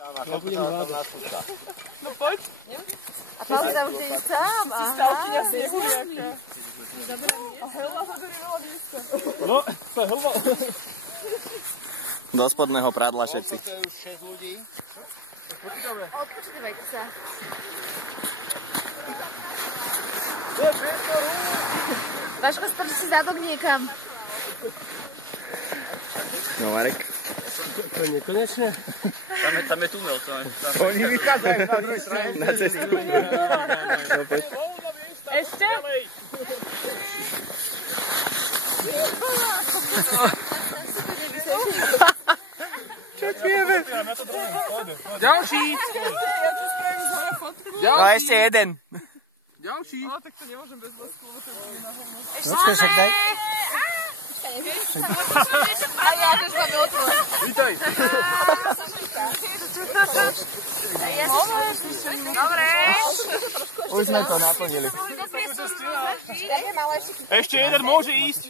Ja budem hľadať. No poď. A Paulina už nie je sám, aha. Stavkyňa snehuliaka. A Helva zaberie veľa miesta. No, to je Helva. Do spodného prádla všetci. To je už 6 ľudí. Odpočítavajte sa. Vaško, strč si zadok niekam. No, Marek. To je nekonečné. Tam je tunel. Oni vychádzajú na druhej strane. Na cestu. No, poď. Ešte? Čo pijeme? Ďalší! Ja tu spravím z hora fotku. No, ešte jeden. Ďalší! Ale tak to nemôžem bez lesku, lebo to je na hovno. Počkaj, však daj. A ja už máme otvor. Vítaj! Dobre. Už sme to naplnili. Ešte jeden môže ísť.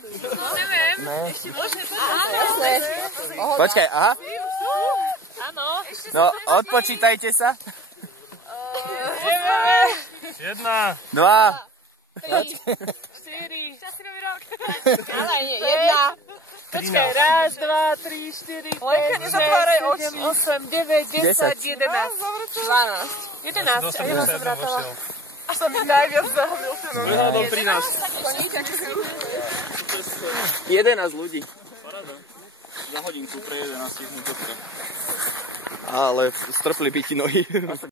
Neviem. Ešte môže to. Počkaj, aha. Áno. No, odpočítajte sa. 1. 2. 4. Šťastný nový rok. Ale nie, 1. Počkaj, 1, 2, 3, 4, 5, 6, 7, 8, 9, 10, 11. 12. 11. A ja som vrátala. A som ich najviac zahodil ten nový. Vyhľadom pri nás. 11 ľudí. Za hodinku pre 11 sme dobre. Ale strpli by ti nohy.